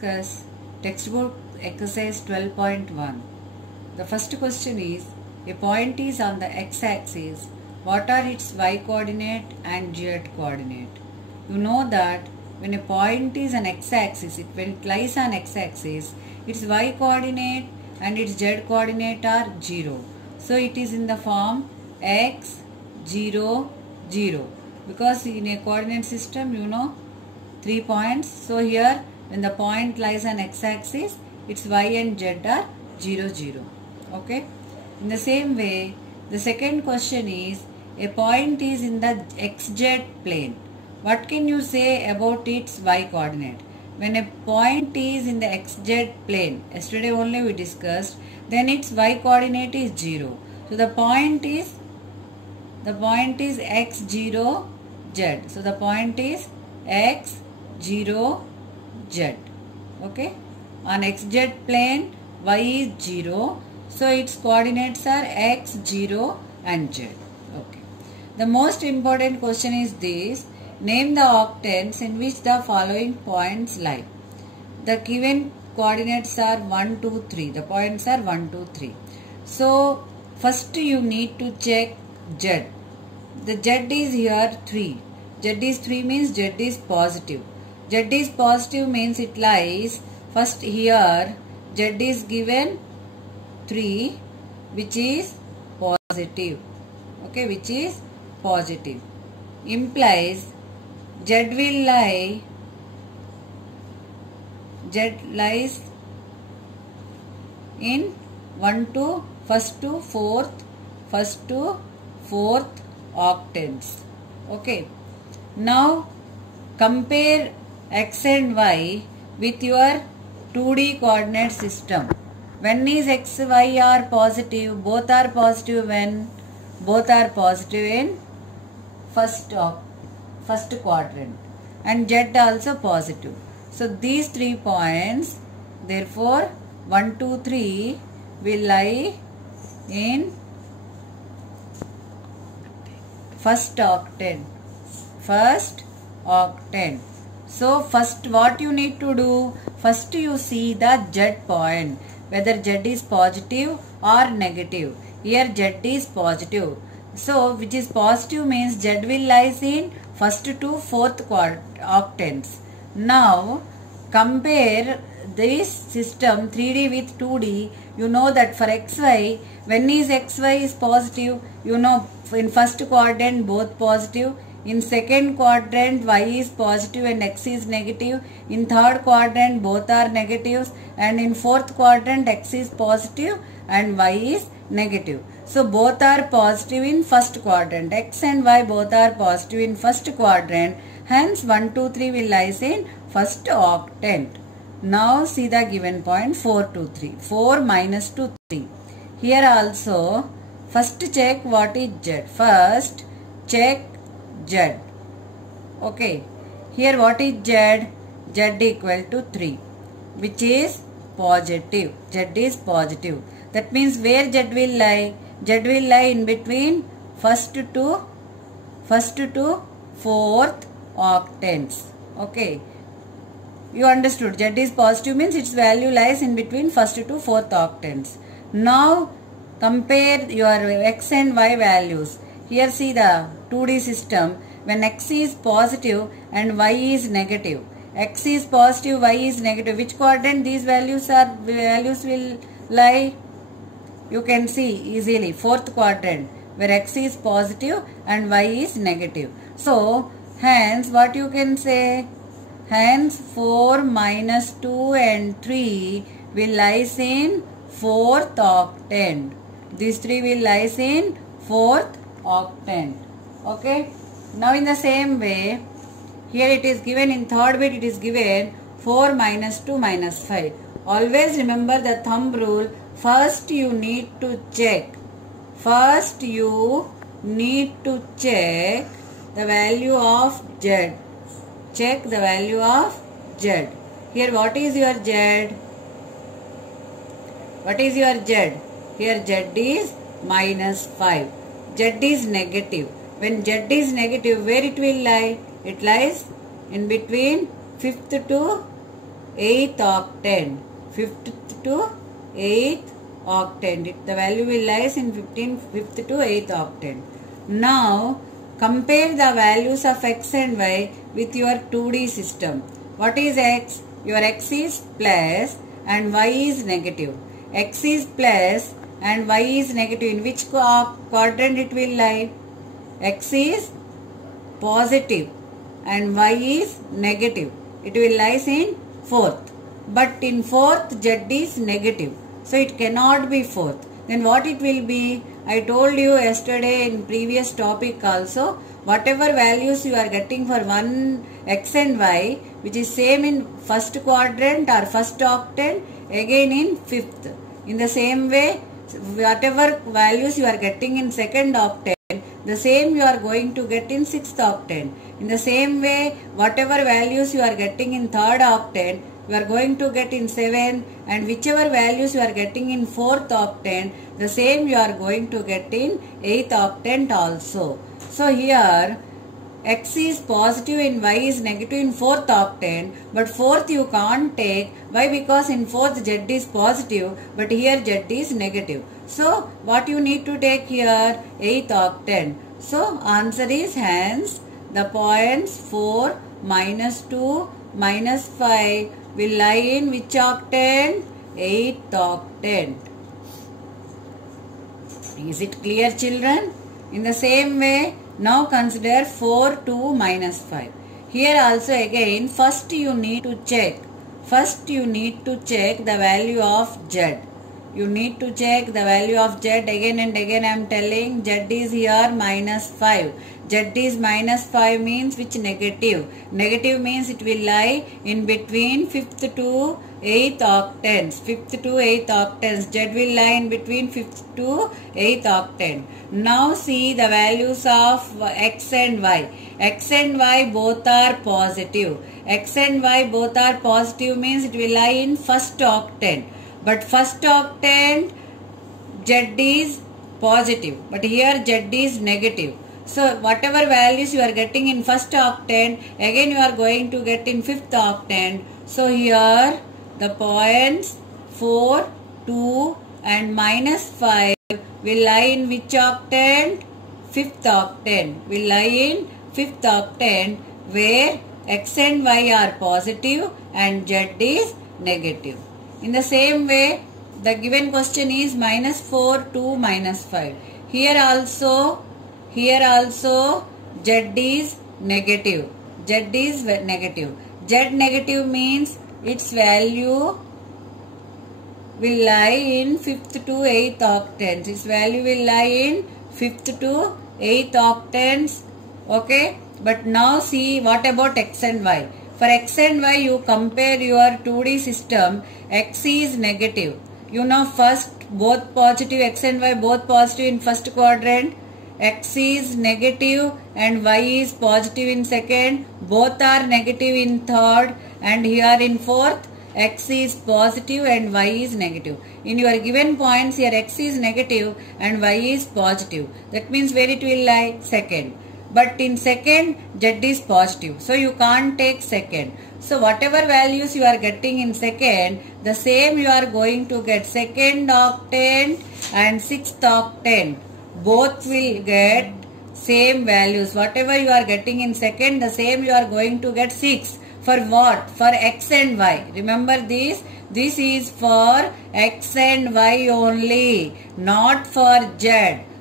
discuss textbook exercise 12.1. The first question is, a point is on the x-axis. What are its y-coordinate and z-coordinate? You know that when a point is on x-axis, when it lies on x-axis, its y-coordinate and its z-coordinate are 0. So it is in the form x, 0, 0. Because in a coordinate system, you know, 3 points. So here, when the point lies on x-axis, its y and z are 0, 0. Okay. In the same way, the second question is, a point is in the xz plane. What can you say about its y coordinate? When a point is in the xz plane, yesterday only we discussed, then its y coordinate is 0. So the point is x0 z. So the point is x0 z. Okay. On xz plane, y is 0. So its coordinates are x, 0 and z. Okay. The most important question is this. Name the octants in which the following points lie. The given coordinates are 1, 2, 3. The points are 1, 2, 3. So first you need to check z. The z is here 3. Z is 3 means z is positive. Z is positive means it lies first here. Z is given 3, which is positive. Okay, which is positive. Implies z will lie, z lies in 1 to 1st to 4th octants. Okay. Now compare x and y with your 2D coordinate system. When is x, y are positive? Both are positive when? Both are positive in first quadrant. And z also positive. So these 3 points, therefore 1, 2, 3 will lie in first octant. First octant. So first what you need to do? First you see the z point. Whether z is positive or negative. Here z is positive. So which is positive means z will lie in 1st to 4th octants. Now compare this system 3D with 2D. You know that for xy, when is xy is positive? You know in first quadrant both positive. In second quadrant y is positive and x is negative. In third quadrant both are negatives. And in fourth quadrant x is positive and y is negative. So both are positive in first quadrant. X and y both are positive in first quadrant. Hence 1, 2, 3 will lie in first octant. Now see the given point 4, 2, 3. 4 minus 2, 3. Here also first check what is z. First check z. Okay. Here what is z? Z equal to 3. Which is positive. Z is positive. That means where z will lie? Z will lie in between first to 4th octants. Okay. You understood. Z is positive means its value lies in between 1st to 4th octants. Now compare your x and y values. Here see the 2D system. When x is positive and y is negative. X is positive, y is negative. Which quadrant these values will lie? You can see easily 4th quadrant where x is positive and y is negative. So hence what you can say? Hence 4 minus 2 and 3 will lie in 4th octant. These 3 will lie in 4th octant. Okay. Now in the same way, here it is given in third bit, it is given 4 minus 2 minus 5. Always remember the thumb rule. First you need to check. First you need to check the value of z. Check the value of z. Here what is your z? What is your z? Here z is minus 5. Z is negative. When z is negative, where it will lie? It lies in between 5th to 8th octant. 5th to 8th octant. The value will lies in 5th to 8th octant. Now compare the values of x and y with your 2D system. What is x? Your x is plus and y is negative. X is plus and y is negative. In which quadrant it will lie? X is positive and y is negative. It will lies in 4th. But in 4th z is negative. So it cannot be 4th. Then what it will be? I told you yesterday in previous topic also, whatever values you are getting for one x and y, which is same in first quadrant or first octant, again in 5th. In the same way, whatever values you are getting in second octant, the same you are going to get in 6th octant. In the same way, whatever values you are getting in third octant, you are going to get in 7th, and whichever values you are getting in 4th octant, the same you are going to get in 8th octant also. So here x is positive and y is negative in 4th octant, but 4th you can't take. Why? Because in 4th z is positive, but here z is negative. So what you need to take here? 8th octant. So answer is hence the points 4, -2, -5 will lie in which octant? 8th octant. Is it clear, children? In the same way, now consider 4, 2, -5. Here also again, first you need to check. First you need to check the value of z. You need to check the value of z. Again and again I am telling, z is here -5. Z is -5 means which negative? Negative means it will lie in between 5th to 8th octants. 5th to 8th octants. Z will lie in between 5th to 8th octant. Now see the values of x and y. X and y both are positive. X and y both are positive means it will lie in first octant. But first octant z is positive, but here z is negative. So whatever values you are getting in first octant, again you are going to get in 5th octant. So here the points 4, 2 and -5 will lie in which octant? 5th octant. Will lie in 5th octant, where x and y are positive and z is negative. In the same way, the given question is -4, 2, -5. Here also z is negative. Z is negative. Z negative means its value will lie in 5th to 8th octants. Its value will lie in 5th to 8th octants. Okay. But now see what about x and y. For x and y, you compare your 2D system. X is negative. You know first both positive, x and y both positive in first quadrant. X is negative and y is positive in second. Both are negative in third, and here in fourth x is positive and y is negative. In your given points here x is negative and y is positive. That means where it will lie? Second. But in second z is positive, so you can't take second. So whatever values you are getting in second, the same you are going to get second octant and 6th octant. Both will get same values. Whatever you are getting in second, the same you are going to get 6. For what? For x and y. Remember this. This is for x and y only, not for z.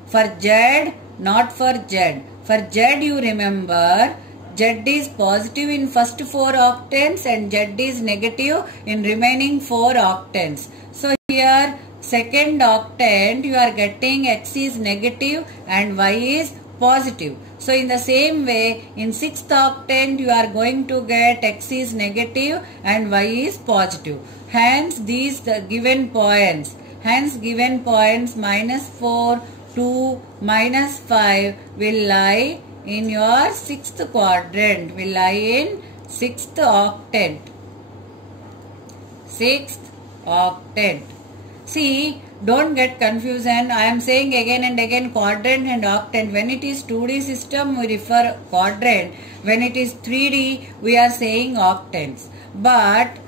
For z, not for z. For z you remember, z is positive in first 4 octants and z is negative in remaining 4 octants. So here second octant you are getting x is negative and y is positive. So in the same way, in 6th octant you are going to get x is negative and y is positive. Hence these the given points. Hence given points -4, 2, -5 will lie in your 6th quadrant. Will lie in 6th octant. 6th octant. See, don't get confusion. I am saying again and again quadrant and octant. When it is 2D system, we refer quadrant. When it is 3D, we are saying octants. But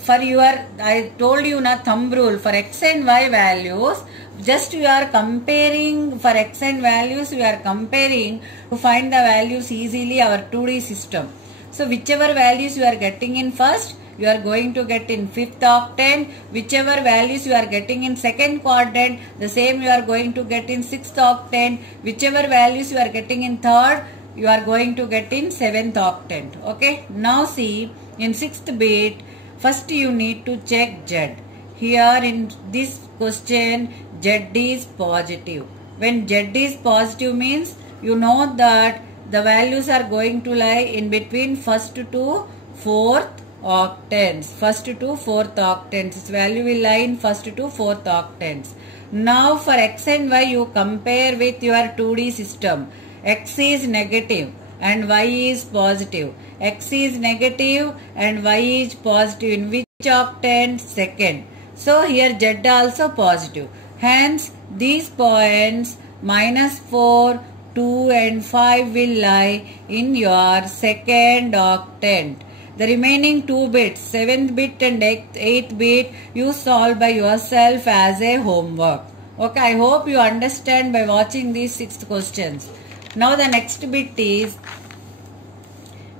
for your, I told you na thumb rule, for x and y values, just you are comparing, for x and values you are comparing to find the values easily our 2D system. So whichever values you are getting in first, you are going to get in fifth octant. Whichever values you are getting in second quadrant, the same you are going to get in sixth octant. Whichever values you are getting in third, you are going to get in seventh octant. Okay. Now see, in sixth bit, first you need to check Z. Here in this question, Z is positive. When Z is positive means you know that the values are going to lie in between first to fourth octants. First to fourth octants. Its value will lie in first to fourth octants. Now for x and y you compare with your 2D system. X is negative and y is positive. X is negative and y is positive. In which octant? Second. So here Z also positive. Hence these points -4, 2 and 5 will lie in your second octant. The remaining 2 bits, 7th bit and 8th bit, you solve by yourself as a homework. Okay, I hope you understand by watching these 6 questions. Now the next bit is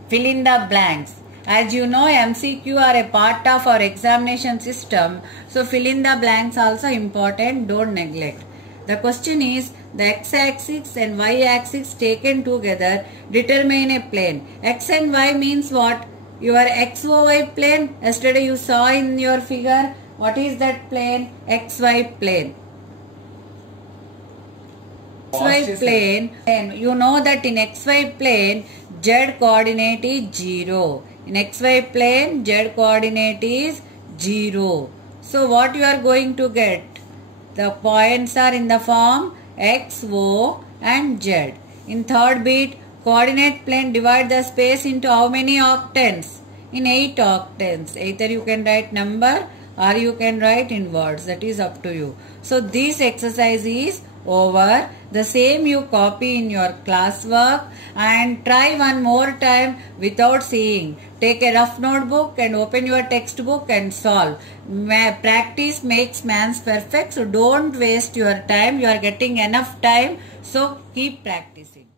fill in the blanks. As you know, MCQ are a part of our examination system. So fill in the blanks also important, don't neglect. The question is, the x-axis and y-axis taken together determine a plane. X and y means what? Your XY plane. Yesterday you saw in your figure. What is that plane? XY plane. XY plane. And you know that in XY plane, Z coordinate is 0. In XY plane, Z coordinate is 0. So what you are going to get? The points are in the form X, O and Z. In third bit, coordinate plane divide the space into how many octants? In 8 octants. Either you can write number or you can write in words. That is up to you. So this exercise is over. The same you copy in your classwork and try one more time without seeing. Take a rough notebook and open your textbook and solve. Practice makes man's perfect. So don't waste your time. You are getting enough time. So keep practicing.